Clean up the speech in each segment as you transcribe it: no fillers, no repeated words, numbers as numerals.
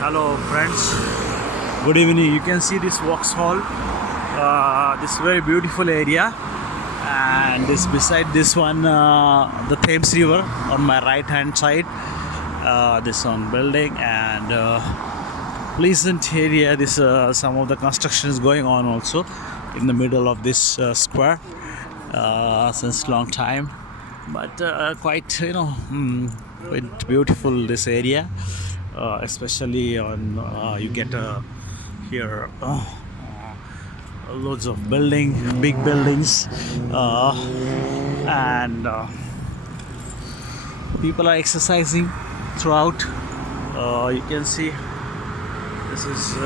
Hello friends, good evening. You can see this Vauxhall, this very beautiful area, and this beside this one the Thames River on my right hand side, this one building, and pleasant area. This some of the construction is going on also in the middle of this square since long time, but quite quite beautiful this area, especially on you get here loads of big buildings, and people are exercising throughout. You can see this is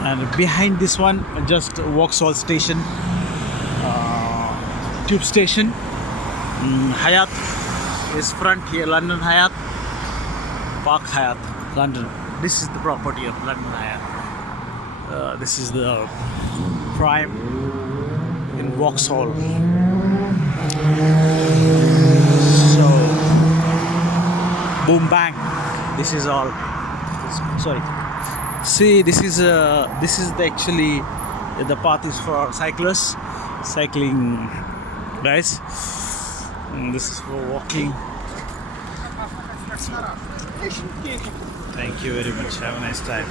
and behind this one just Vauxhall station, tube station. Hyatt is front here, London Hyatt, Park Hyatt, London. This is the property of London Hyatt. This is the prime in Vauxhall. So, boom bang. This is all. Sorry. See, this is actually the path is for cyclists, cycling guys. And this is for walking. Thank you very much. Have a nice time.